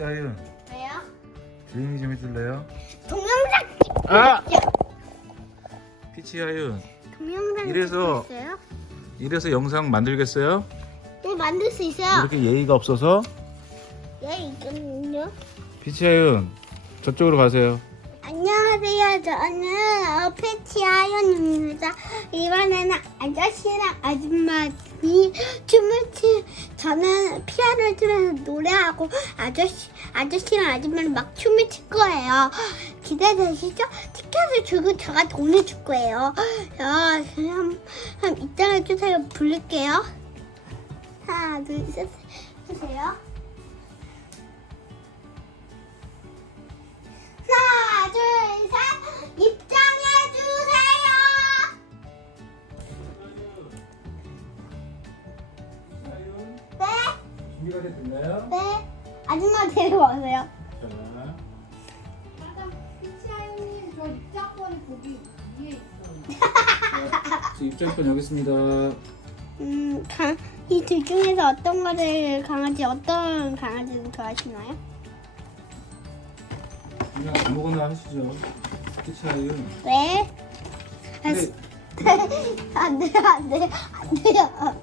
피치아윤 왜요? 조용히 좀 해줄래요? 동영상 아! 피치 아윤 동영상 이래서- 찍고 있어요? 이래서 영상 만들겠어요? 네 만들 수 있어요. 이렇게 예의가 없어서 예 이거는요. 피치 아윤 저쪽으로 가세요 안녕하세요. 저는 어, 패치아연입니다. 이번에는 아저씨랑 아줌마들이 춤을 추. 저는 피아노를 치면서 노래하고 아저씨 아저씨랑 아줌마는 막 춤을 출 거예요. 기대되시죠? 티켓을 주고 제가 돈을 줄 거예요. 자, 그럼 한 이따가 주세요. 부를게요. 하나, 둘, 셋, 주세요. 준비가 됐나요? 네. 아줌마. 자, 잠깐 피치아이님 저 입장권이 거기 위에 있어요. 자, 입장권 여기 있습니다 음, 이둘 중에서 어떤 거를 강아지 어떤 강아지를 좋아하시나요? 그냥 아무거나 하시죠 피치아윤 네. 근데, 안 돼요, 안 돼요, 안 돼요.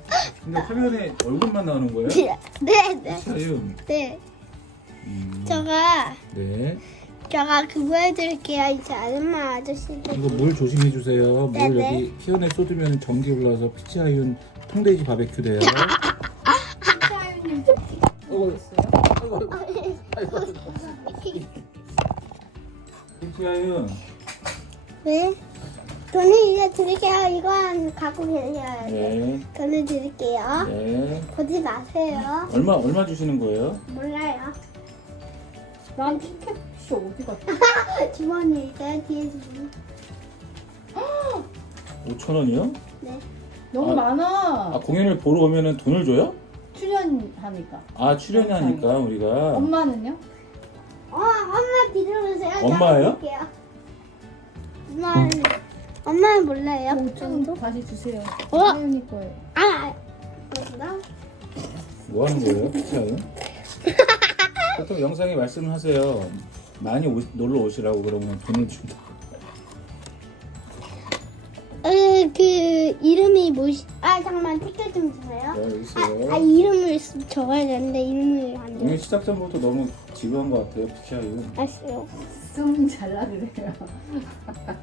근데 화면에 얼굴만 나오는 거예요? 네, 네, 피치아윤 네. 음, 제가 네 제가 그거 해드릴게요. 이제 아줌마 아저씨들. 이거 물 조심해 주세요. 물 네네. 여기 피어내 쏟으면 전기 올라와서 피치아윤 통돼지 바베큐 돼요. 어이구. 있어요? 아이고, 피치아윤 네. 돈을 이제 드릴게요. 이건 갖고 계셔야 돼요. 네, 돈을 드릴게요. 네. 보지 마세요. 얼마 얼마 주시는 거예요? 몰라요. 난 티켓이 어디 갔어? 주머니 있어요. 뒤에 주머니. 5천 원이요? 네. 너무 아, 많아. 아 공연을 보러 오면은 돈을 줘요? 출연하니까. 아 출연하니까 우리가 엄마는요? 어, 엄마 뒤돌아오세요. 엄마예요? 엄마는 엄마는 몰라요. 5천 다시 주세요. 어? 사연이 거예요. 아, 뭐더라? 뭐 하는 거예요, 피치아윤? 보통 영상에 말씀을 하세요. 많이 오, 놀러 오시라고 그러면 돈을 준다. 어, 그 이름이 뭐시? 아, 잠깐만 티켓 좀 주세요. 네, 여기 아, 있어요. 아 이름을 쓰- 적어야 되는데 이름을 안 돼. 시작 전부터 너무 지루한 것 같아요, 피치아윤. 알았어요. 숨 잘라 그래요.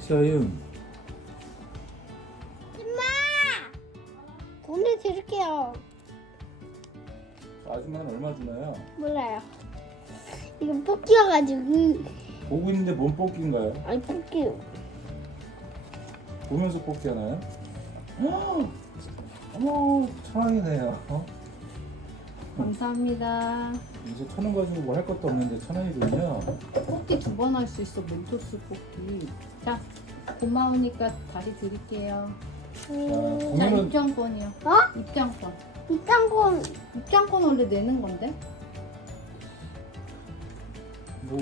피치아윤. 엄마! 돈을 드릴게요. 아줌마는 얼마 주나요? 몰라요. 이거 뽑기여가지고 보고 있는데 뭔 뽑기인가요? 아니 뽑기요. 보면서 뽑기 하나요? 어머, 천 원이네요. 어? 감사합니다. 이제 천 원 가지고 뭐 할 것도 없는데 천 원이군요. 뽑기 두 번 할 수 있어. 멘토스 뽑기. 자, 고마우니까 다시 드릴게요. 음, 자, 입장권이요. 어? 입장권. 입장권 입장권 원래 내는 건데? 뭐,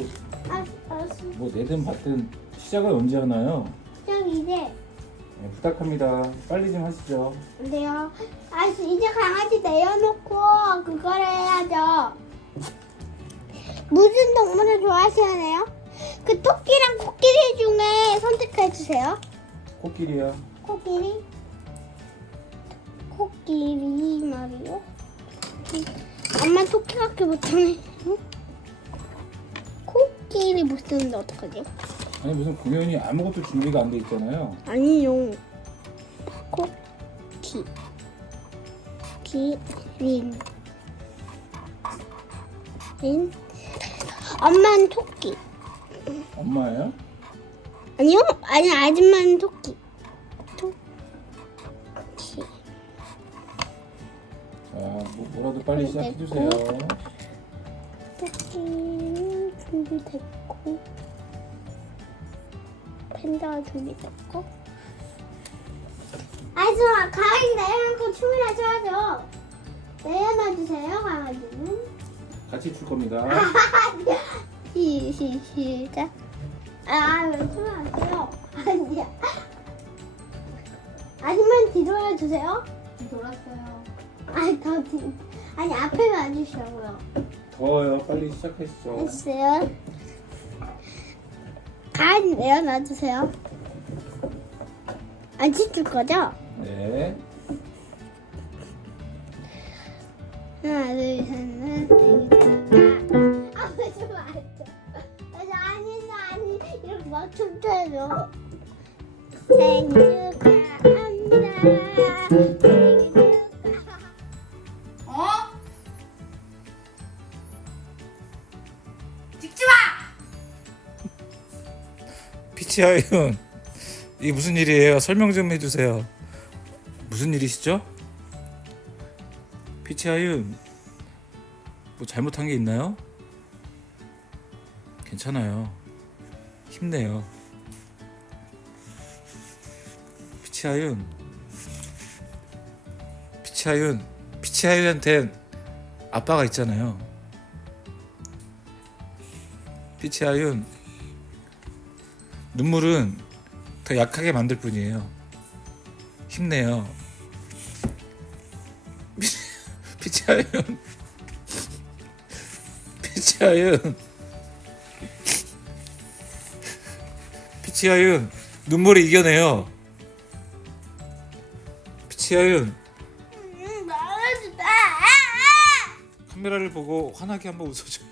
아, 알았어. 뭐 내든 받든 시작을 언제 하나요? 이제 네, 부탁합니다. 빨리 좀 하시죠. 안 돼요. 아, 이제 강아지 내려놓고 그걸 해야죠. 무슨 동물을 좋아하시나요? 그 토끼랑 코끼리 중에 선택해 주세요. 코끼리요. 코끼리? 코끼리 말이요? 엄마 토끼밖에 못하네. 응? 코끼리 못 쓰는데 어떡하지? 아니 무슨 공연이 아무것도 준비가 안 돼 있잖아요. 아니요. 코끼. 기린. 린. 엄마는 토끼. 엄마예요? 아니요? 아니, 아줌마는 토끼. 토끼. 자, 뭐, 뭐라도 빨리 시작해 주세요. 토끼는 준비됐고. 팬다가 준비됐고. 아이고, 강아지 내려놓고 춤이나 춰야죠. 내려놔 주세요, 강아지는. 같이 출 겁니다. 시, 시, 시작. 아, 왜 춤을 안 춰요? 아니야. 아니면 뒤돌아 주세요. 돌았어요. 아니, 더 뒤. 아니, 앞에 와주시라고요. 더워요. 빨리 시작하시죠. 했어요. 가만히 내려놔주세요. 안 씻을 거죠? 네. 하나, 둘, 셋, 넷, 땡, 아, 왜좀 맞죠? 아니, 아니, 이렇게 막 춤춰줘. 생일 피치아윤 이게 무슨 일이에요? 설명 좀 해주세요. 무슨 일이시죠? 피치아윤 뭐 잘못한 게 있나요? 괜찮아요. 힘내요. 피치아윤 피치아윤 피치아윤한텐 아빠가 있잖아요. 피치아윤 눈물은 더 약하게 만들 뿐이에요. 힘내요. 피치아윤. 피치아윤. 피치아윤. 눈물을 이겨내요. 피치아윤. 음, 말해주다. 카메라를 보고 환하게 한번 웃어줘요.